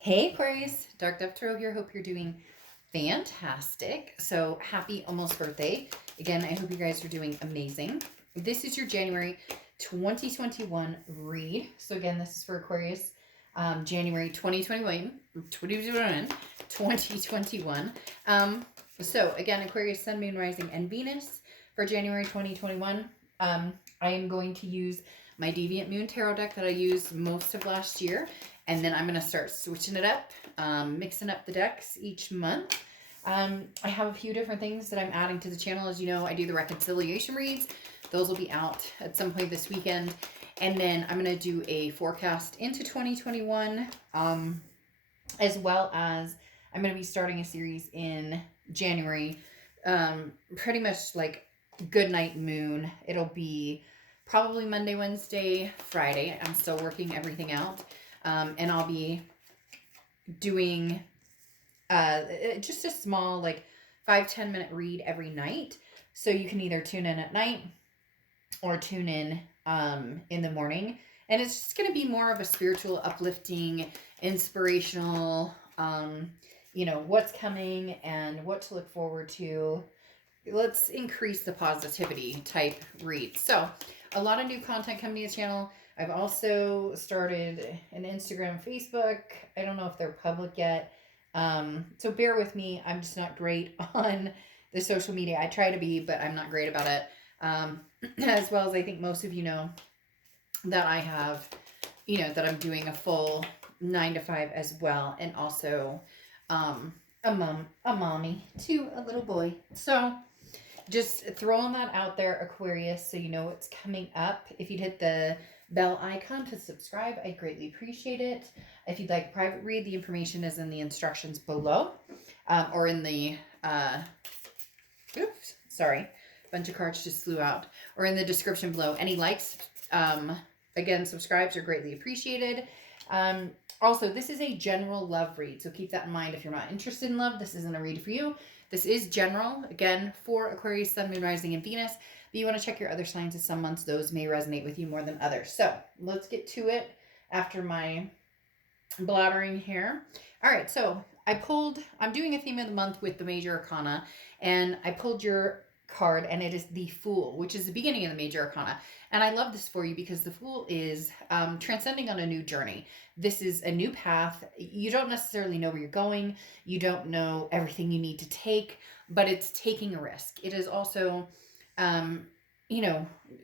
Hey Aquarius, Dark Dove Tarot here. Hope you're doing fantastic. So happy almost birthday. Again, I hope you guys are doing amazing. This is your January 2021 read. So again, this is for Aquarius, January 2021. So again, Aquarius, Sun, Moon, Rising, and Venus for January 2021. I am going to use my Deviant Moon Tarot deck that I used most of last year. And then I'm going to start switching it up, mixing up the decks each month. I have a few different things that I'm adding to the channel. As you know, I do the reconciliation reads. Those will be out at some point this weekend. And then I'm going to do a forecast into 2021, as well as I'm going to be starting a series in January, pretty much like Good Night Moon. It'll be probably Monday, Wednesday, Friday. I'm still working everything out. And I'll be doing just a small, like 5-10 minute read every night. So you can either tune in at night or tune in the morning. And it's just going to be more of a spiritual, uplifting, inspirational, what's coming and what to look forward to. Let's increase the positivity type read. So a lot of new content coming to the channel. I've also started an Instagram, Facebook. I don't know if they're public yet. So bear with me. I'm just not great on the social media. I try to be, but I'm not great about it. As well as I think most of you know that I have, that I'm doing a full 9 to 5 as well. And also a mommy to a little boy. So just throwing that out there, Aquarius, so you know what's coming up. If you'd hit the bell icon to subscribe, I greatly appreciate it. If you'd like a private read, the information is in the instructions below, or in the, oops, sorry, a bunch of cards just flew out, or in the description below. Any likes, again, subscribes are greatly appreciated. Also, this is a general love read, so keep that in mind. If you're not interested in love, this isn't a read for you. This is general, again, for Aquarius, Sun, Moon, Rising, and Venus. But you want to check your other signs, as some months those may resonate with you more than others. So let's get to it after my blabbering here. All right, so I'm doing a theme of the month with the major arcana, and I pulled your card, and it is the Fool, which is the beginning of the major arcana. And I love this for you because the Fool is transcending on a new journey. This is a new path. You don't necessarily know where you're going. You don't know everything you need to take, but it's taking a risk. It is also,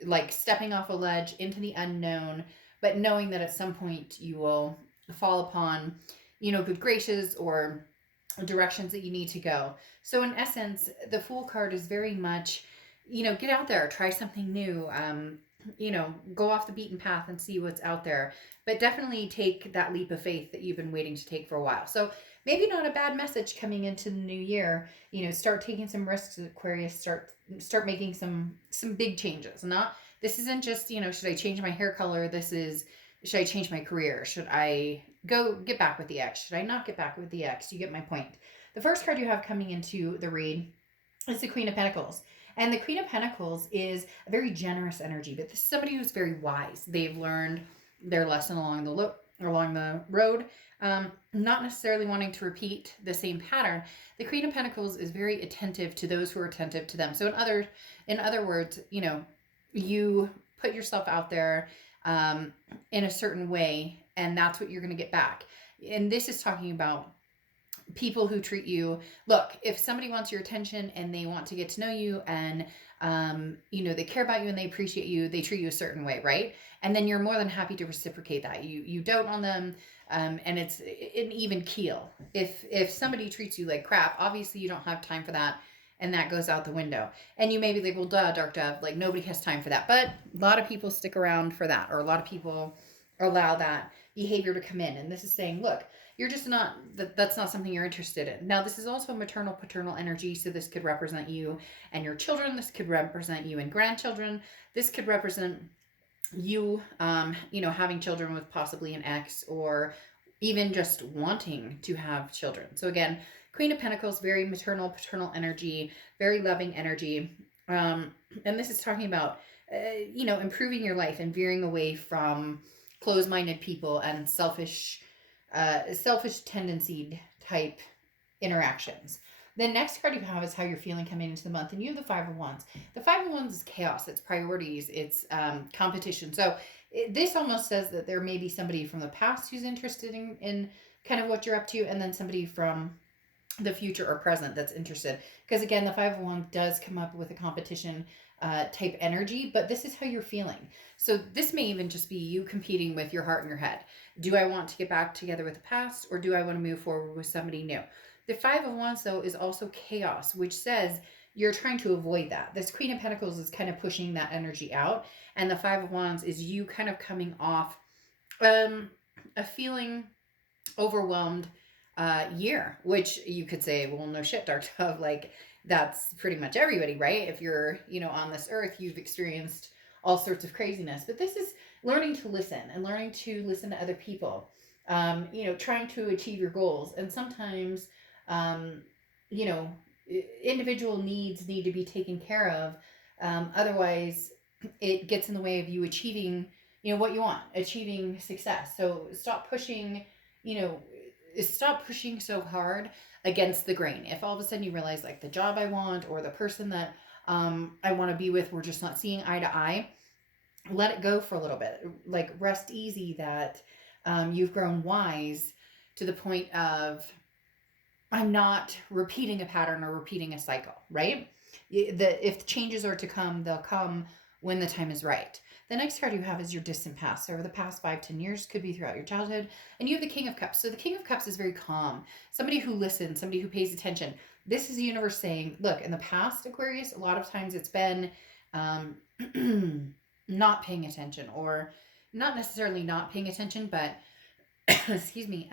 like stepping off a ledge into the unknown, but knowing that at some point you will fall upon, good graces or directions that you need to go. So in essence, the Fool card is very much, get out there, try something new, go off the beaten path and see what's out there. But definitely take that leap of faith that you've been waiting to take for a while. So maybe not a bad message coming into the new year. Start taking some risks, Aquarius. Start making some big changes. This isn't just, should I change my hair color? This is, should I change my career? Should I go get back with the ex? Should I not get back with the ex? You get my point. The first card you have coming into the read is the Queen of Pentacles. And the Queen of Pentacles is a very generous energy, but this is somebody who's very wise. They've learned their lesson along the road, not necessarily wanting to repeat the same pattern. The Queen of Pentacles is very attentive to those who are attentive to them. So in other words, you put yourself out there in a certain way, and that's what you're going to get back. And this is talking about people who treat you. Look, if somebody wants your attention and they want to get to know you, and they care about you and they appreciate you, they treat you a certain way, right? And then you're more than happy to reciprocate that. You dote on them, and it's an even keel. If somebody treats you like crap, obviously you don't have time for that, and that goes out the window. And you may be like, well, duh, Dark Dove, like nobody has time for that. But a lot of people stick around for that, or a lot of people allow that behavior to come in. And this is saying, look, you're just not, that's not something you're interested in. Now, this is also maternal, paternal energy. So this could represent you and your children. This could represent you and grandchildren. This could represent you, having children with possibly an ex, or even just wanting to have children. So again, Queen of Pentacles, very maternal, paternal energy, very loving energy. And this is talking about, improving your life and veering away from closed-minded people and selfish selfish tendency type interactions. The next card you have is how you're feeling coming into the month, and you have the Five of Wands. The Five of Wands is chaos, it's priorities, it's competition. So this almost says that there may be somebody from the past who's interested in kind of what you're up to, and then somebody from the future or present that's interested. Because again, the Five of Wands does come up with a competition type energy, but this is how you're feeling. So this may even just be you competing with your heart and your head. Do I want to get back together with the past, or do I want to move forward with somebody new? The Five of Wands, though, is also chaos, which says you're trying to avoid that. This Queen of Pentacles is kind of pushing that energy out, and the Five of Wands is you kind of coming off a feeling overwhelmed year, which you could say, well, no shit, Dark Dove, like that's pretty much everybody, right? If you're, on this earth, you've experienced all sorts of craziness. But this is learning to listen and learning to listen to other people, trying to achieve your goals. And sometimes, you know, individual needs need to be taken care of. Otherwise, it gets in the way of you achieving, what you want, achieving success. So stop pushing so hard against the grain. If all of a sudden you realize like the job I want or the person that I want to be with, we're just not seeing eye to eye, let it go for a little bit. Like rest easy that you've grown wise to the point of I'm not repeating a pattern or repeating a cycle, right? If changes are to come, they'll come when the time is right. The next card you have is your distant past. So over the past 5-10 years, could be throughout your childhood. And you have the King of Cups. So the King of Cups is very calm. Somebody who listens, somebody who pays attention. This is the universe saying, look, in the past, Aquarius, a lot of times it's been not paying attention, or not necessarily not paying attention, but excuse me,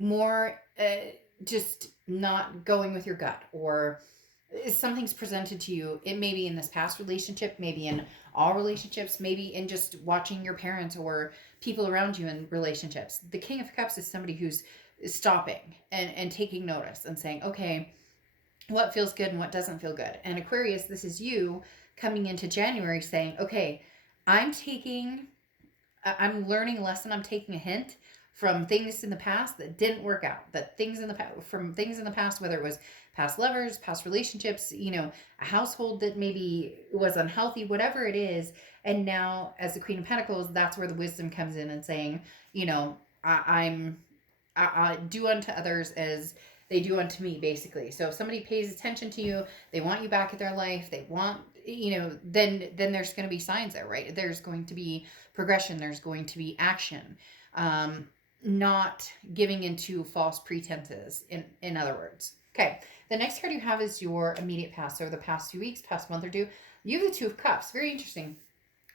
more just not going with your gut, or something's presented to you. It may be in this past relationship, maybe in all relationships, maybe in just watching your parents or people around you in relationships. The King of Cups is somebody who's stopping and taking notice and saying, okay, what feels good and what doesn't feel good. And Aquarius, this is you coming into January saying, okay, I'm learning a lesson. I'm taking a hint from things in the past that didn't work out, from things in the past, whether it was past lovers, past relationships, a household that maybe was unhealthy, whatever it is. And now as the Queen of Pentacles, that's where the wisdom comes in and saying, I do unto others as they do unto me, basically. So if somebody pays attention to you, they want you back in their life, they want, then there's going to be signs there, right? There's going to be progression. There's going to be action. Not giving into false pretenses, in other words. Okay, the next card you have is your immediate past. So the past 2 weeks, past month or two, you have the Two of Cups. Very interesting.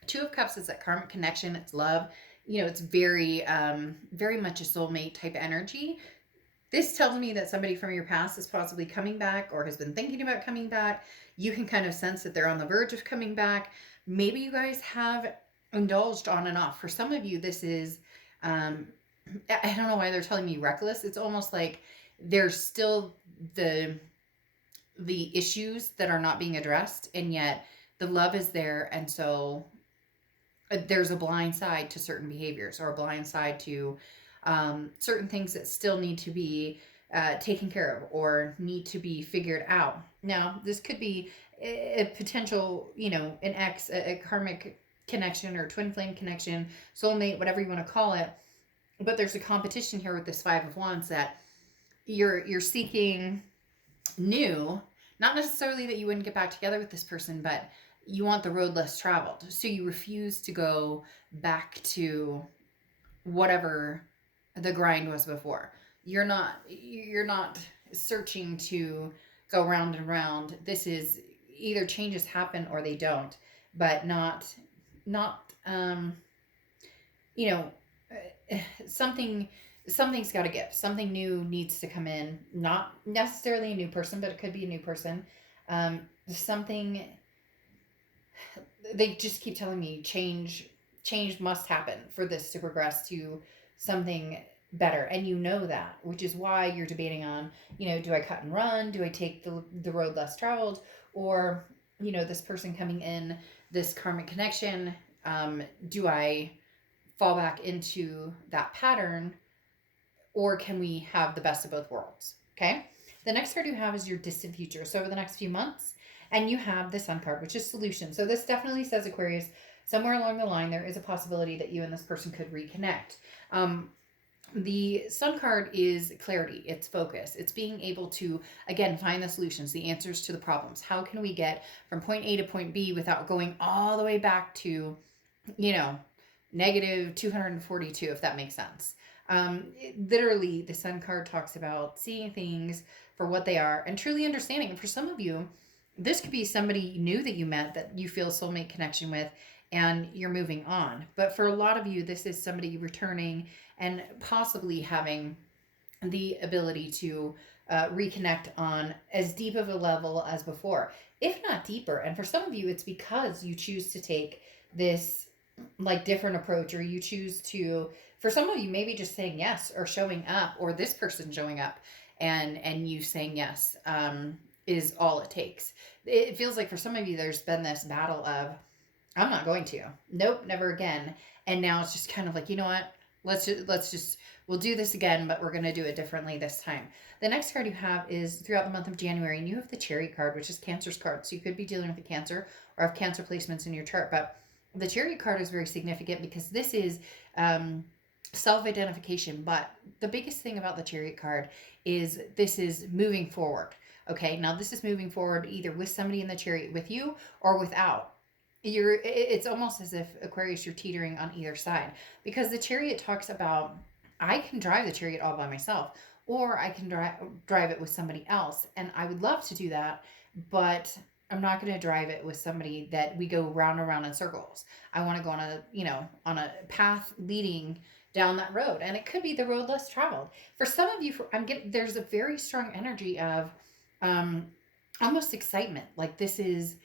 Two of Cups is that karmic connection. It's love. It's very, very much a soulmate type energy. This tells me that somebody from your past is possibly coming back or has been thinking about coming back. You can kind of sense that they're on the verge of coming back. Maybe you guys have indulged on and off. For some of you, this is, I don't know why they're telling me reckless. It's almost like there's still the issues that are not being addressed, and yet the love is there. And so there's a blind side to certain behaviors, or a blind side to certain things that still need to be taken care of or need to be figured out. Now, this could be a potential, an ex, a karmic connection or twin flame connection, soulmate, whatever you want to call it. But there's a competition here with this Five of Wands that you're seeking new, not necessarily that you wouldn't get back together with this person, but you want the road less traveled. So you refuse to go back to whatever the grind was before. You're not searching to go round and round. This is either changes happen or they don't, but not something's got to give. Something new needs to come in. Not necessarily a new person, but it could be a new person. Something, they just keep telling me change must happen for this to progress to something better. And that, which is why you're debating on, do I cut and run? Do I take the road less traveled? Or, this person coming in, this karmic connection, do I fall back into that pattern, or can we have the best of both worlds? Okay. The next card you have is your distant future. So over the next few months, and you have the Sun card, which is solution. So this definitely says, Aquarius, somewhere along the line, there is a possibility that you and this person could reconnect. The Sun card is clarity, it's focus, it's being able to, again, find the solutions, the answers to the problems. How can we get from point A to point B without going all the way back to, negative 242, if that makes sense. Literally, the Sun card talks about seeing things for what they are and truly understanding. And for some of you, this could be somebody new that you met that you feel soulmate connection with, and you're moving on. But for a lot of you, this is somebody returning and possibly having the ability to reconnect on as deep of a level as before, if not deeper. And for some of you, it's because you choose to take this like different approach, or you choose to, for some of you, maybe just saying yes or showing up, or this person showing up and you saying yes is all it takes. It feels like for some of you, there's been this battle of, I'm not going to, nope, never again. And now it's just kind of like, you know what, let's just we'll do this again, but we're going to do it differently this time. The next card you have is throughout the month of January, and you have the Chariot card, which is Cancer's card. So you could be dealing with a Cancer or have Cancer placements in your chart. But the Chariot card is very significant because this is self-identification. But the biggest thing about the Chariot card is this is moving forward. Okay, now this is moving forward either with somebody in the chariot with you or without. It's almost as if, Aquarius, you're teetering on either side, because the Chariot talks about, I can drive the chariot all by myself, or I can drive it with somebody else, and I would love to do that, but I'm not going to drive it with somebody that we go round and round in circles. I want to go on a path leading down that road, and it could be the road less traveled. For some of you, there's a very strong energy of almost excitement, like this is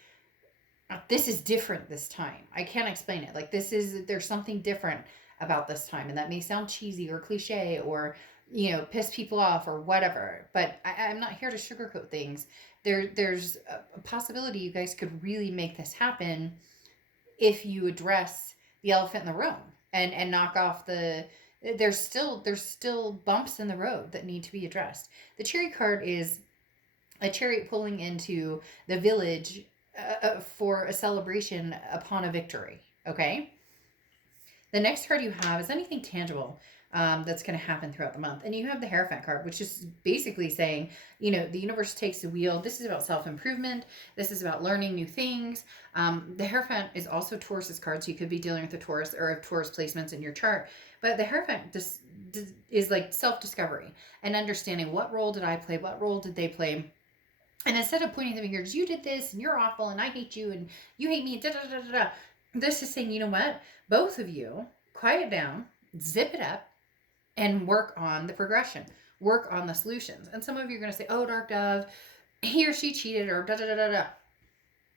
different this time. I can't explain it. Like there's something different about this time. And that may sound cheesy or cliche or, piss people off or whatever. But I'm not here to sugarcoat things. There's a possibility you guys could really make this happen if you address the elephant in the room and knock off there's still bumps in the road that need to be addressed. The Chariot card is a chariot pulling into the village for a celebration upon a victory. Okay. The next card you have is anything tangible that's going to happen throughout the month. And you have the Hierophant card, which is basically saying, the universe takes the wheel. This is about self-improvement. This is about learning new things. The Hierophant is also Taurus's card, so you could be dealing with a Taurus or have Taurus placements in your chart. But the Hierophant is like self-discovery and understanding, what role did I play? What role did they play? And instead of pointing the fingers, you did this and you're awful and I hate you and you hate me, this is saying, you know what? Both of you quiet down, zip it up, and work on the progression, work on the solutions. And some of you are going to say, oh, Dark Dove, he or she cheated or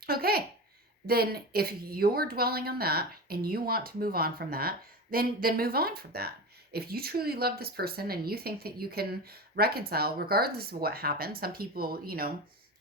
Okay. Then if you're dwelling on that and you want to move on from that, then move on from that. If you truly love this person and you think that you can reconcile regardless of what happened, some people,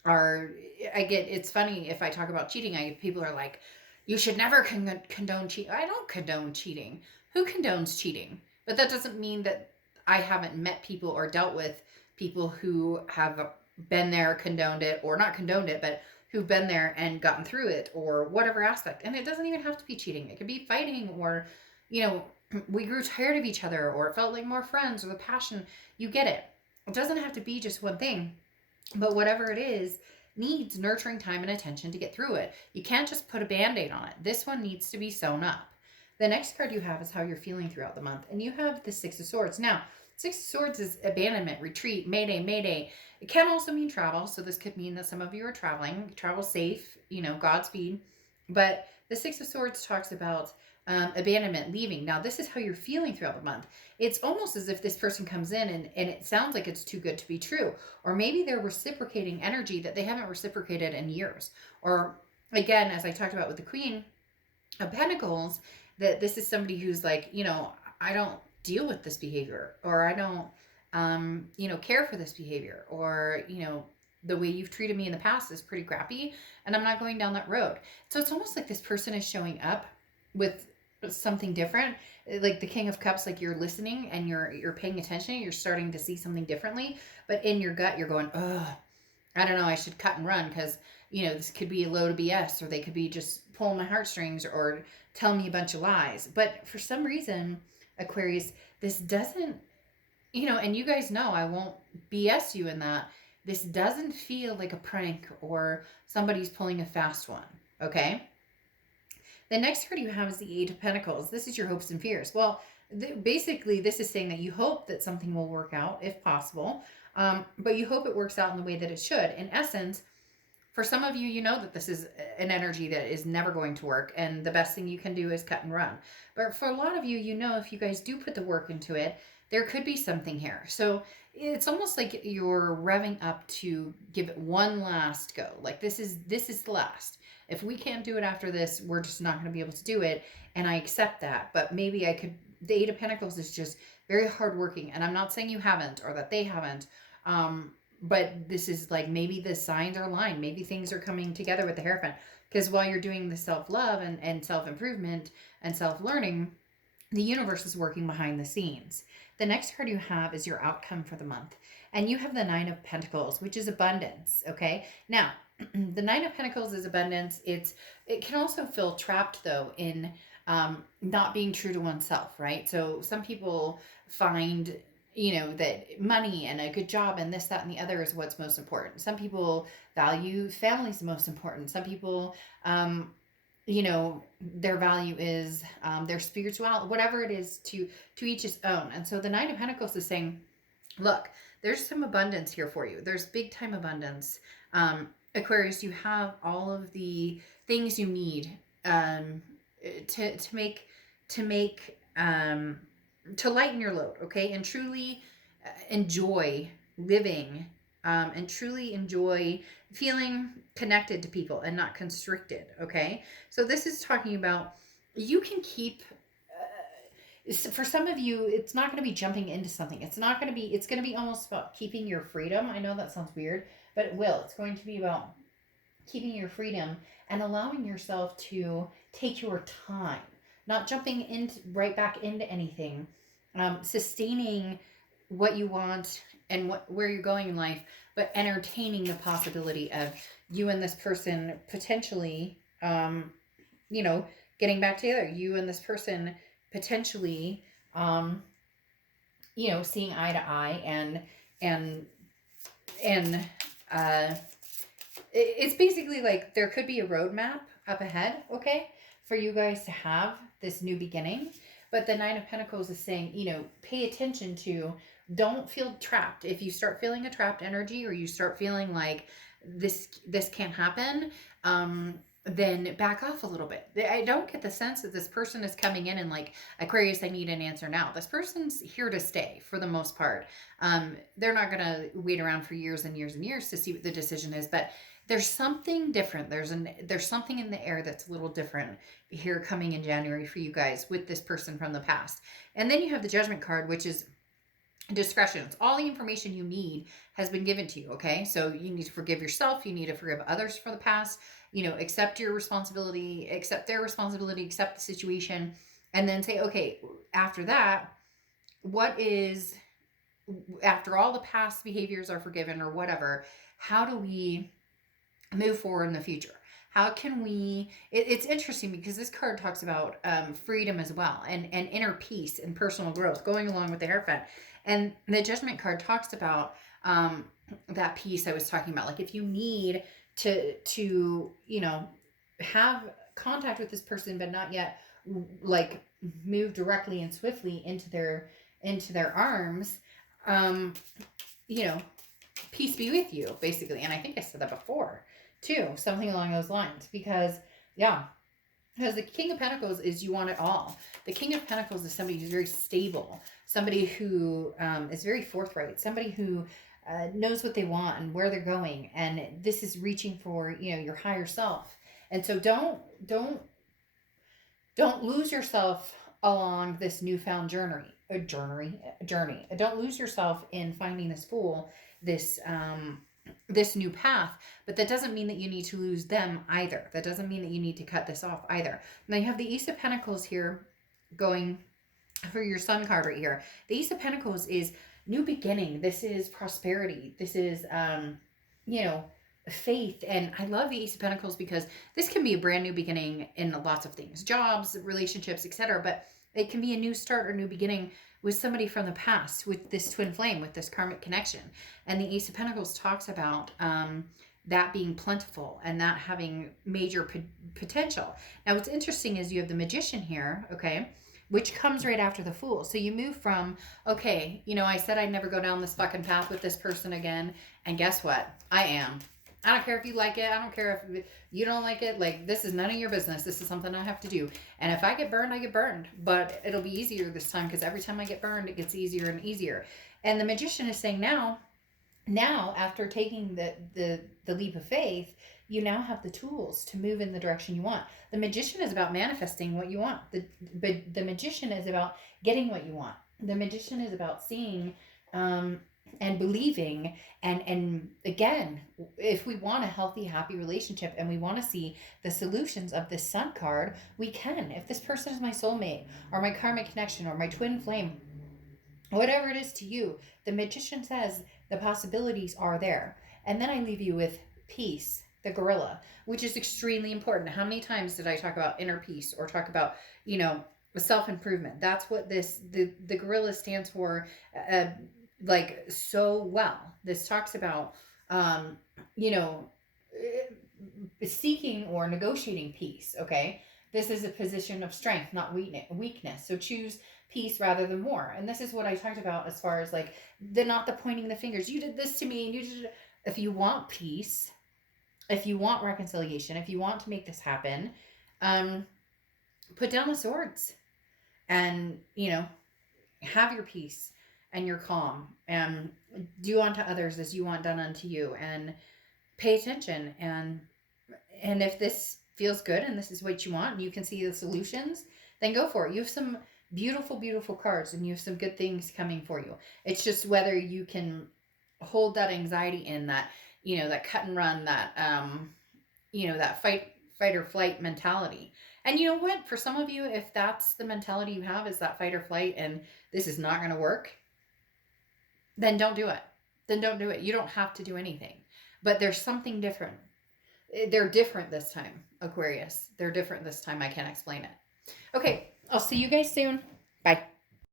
it's funny if I talk about cheating, people are like, you should never condone cheating. I don't condone cheating. Who condones cheating? But that doesn't mean that I haven't met people or dealt with people who have been there, condoned it, or not condoned it, but who've been there and gotten through it, or whatever aspect. And it doesn't even have to be cheating. It could be fighting, or, we grew tired of each other, or it felt like more friends, or the passion. You get it. It doesn't have to be just one thing, but whatever it is needs nurturing time and attention to get through it. You can't just put a Band-Aid on it. This one needs to be sewn up. The next card you have is how you're feeling throughout the month, and you have the Six of Swords. Now, Six of Swords is abandonment, retreat, mayday. It can also mean travel, so this could mean that some of you are traveling. Travel safe, Godspeed. But the Six of Swords talks about abandonment, leaving. Now, this is how you're feeling throughout the month. It's almost as if this person comes in and it sounds like it's too good to be true. Or maybe they're reciprocating energy that they haven't reciprocated in years. Or, again, as I talked about with the Queen of Pentacles, that this is somebody who's like, I don't deal with this behavior, or I don't, care for this behavior, or, the way you've treated me in the past is pretty crappy, and I'm not going down that road. So it's almost like this person is showing up with something different, like the King of Cups, like you're listening and you're paying attention, you're starting to see something differently, but in your gut you're going, oh, I don't know, I should cut and run because, this could be a load of BS, or they could be just pulling my heartstrings or tell me a bunch of lies. But for some reason, Aquarius, this doesn't, and you guys know I won't BS you in that. This doesn't feel like a prank or somebody's pulling a fast one, okay? The next card you have is the Eight of Pentacles. This is your hopes and fears. Well, basically, this is saying that you hope that something will work out if possible, but you hope it works out in the way that it should. In essence, for some of you, you know that this is an energy that is never going to work, and the best thing you can do is cut and run. But for a lot of you, if you guys do put the work into it, there could be something here. So it's almost like you're revving up to give it one last go. Like this is the last. If we can't do it after this, we're just not going to be able to do it. And I accept that. But maybe I could. The Eight of Pentacles is just very hardworking, and I'm not saying you haven't or that they haven't. But this is like maybe the signs are aligned. Maybe things are coming together with the Hierophant. Because while you're doing the self-love and self-improvement and self-learning, the universe is working behind the scenes. The next card you have is your outcome for the month. And you have the Nine of Pentacles, which is abundance, okay? Now, the Nine of Pentacles is abundance. It can also feel trapped, though, in not being true to oneself, right? So some people find, that money and a good job and this, that, and the other is what's most important. Some people value family's the most important. Some people, their value is their spirituality, whatever it is, to each his own. And so the Nine of Pentacles is saying, look, there's some abundance here for you. There's big time abundance. Aquarius, you have all of the things you need to lighten your load, okay? And truly enjoy living, and truly enjoy feeling connected to people and not constricted, okay? So this is talking about you can keep for some of you, it's not going to be jumping into something. It's going to be almost about keeping your freedom. I know that sounds weird, but it will. It's going to be about keeping your freedom and allowing yourself to take your time, not jumping right back into anything, sustaining what you want and where you're going in life, but entertaining the possibility of you and this person potentially, getting back together. You and this person potentially, seeing eye to eye, and it's basically like there could be a roadmap up ahead, okay, for you guys to have this new beginning. But the Nine of Pentacles is saying, pay attention to, don't feel trapped. If you start feeling a trapped energy, or you start feeling like this can't happen, then back off a little bit. I don't get the sense that this person is coming in and like, Aquarius, I need an answer now. This person's here to stay for the most part. They're not going to wait around for years and years and years to see what the decision is, but there's something different. There's something in the air that's a little different here coming in January for you guys with this person from the past. And then you have the Judgment card, which is discretions. All the information you need has been given to you, okay? So you need to forgive yourself. You need to forgive others for the past. Accept your responsibility, accept their responsibility, accept the situation, and then say, okay, after that, after all the past behaviors are forgiven or whatever, how do we move forward in the future? How can we, it's interesting because this card talks about freedom as well, and inner peace and personal growth going along with the Hierophant. And the Judgment card talks about that peace I was talking about. Like if you need to have contact with this person, but not yet like move directly and swiftly into their arms, peace be with you, basically. And I think I said that before too, something along those lines, because the King of Pentacles is you want it all. The King of Pentacles is somebody who's very stable, somebody who is very forthright, somebody who knows what they want and where they're going, and this is reaching for your higher self. And so don't lose yourself along this newfound journey. Don't lose yourself in finding this fool, this new path, but that doesn't mean that you need to lose them either. That doesn't mean that you need to cut this off either. Now you have the Ace of Pentacles here, going for your Sun card right here. The Ace of Pentacles is new beginning. This is prosperity. This is, you know, faith. And I love the Ace of Pentacles because this can be a brand new beginning in lots of things, jobs, relationships, etc. But it can be a new start or new beginning with somebody from the past, with this twin flame, with this karmic connection. And the Ace of Pentacles talks about that being plentiful and that having major potential. Now, what's interesting is you have the Magician here, okay, which comes right after the Fool. So you move from, okay, you know, I said I'd never go down this fucking path with this person again. And guess what? I am. I don't care if you like it. I don't care if you don't like it. Like, this is none of your business. This is something I have to do. And if I get burned, I get burned. But it'll be easier this time because every time I get burned, it gets easier and easier. And the Magician is saying now after taking the leap of faith, you now have the tools to move in the direction you want. The Magician is about manifesting what you want. The Magician is about getting what you want. The Magician is about seeing and believing. And again, if we want a healthy, happy relationship and we want to see the solutions of this Sun card, we can. If this person is my soulmate or my karmic connection or my twin flame, whatever it is to you, the Magician says the possibilities are there. And then I leave you with peace, the gorilla, which is extremely important. How many times did I talk about inner peace or talk about, you know, self-improvement? That's what the gorilla stands for, like, so well. This talks about, you know, seeking or negotiating peace, okay? This is a position of strength, not weakness. So choose peace rather than more. And this is what I talked about as far as like not the pointing the fingers. You did this to me and you did. If you want peace, if you want reconciliation, if you want to make this happen, put down the swords and, you know, have your peace and your calm and do unto others as you want done unto you, and pay attention. And if this feels good and this is what you want and you can see the solutions, then go for it. You have some beautiful, beautiful cards and you have some good things coming for you. It's just whether you can hold that anxiety in, that, you know, that cut and run, that, you know, that fight or flight mentality. And you know what? For some of you, if that's the mentality you have, is that fight or flight and this is not going to work, then don't do it. Then don't do it. You don't have to do anything. But there's something different. They're different this time, Aquarius. They're different this time. I can't explain it. Okay, I'll see you guys soon. Bye.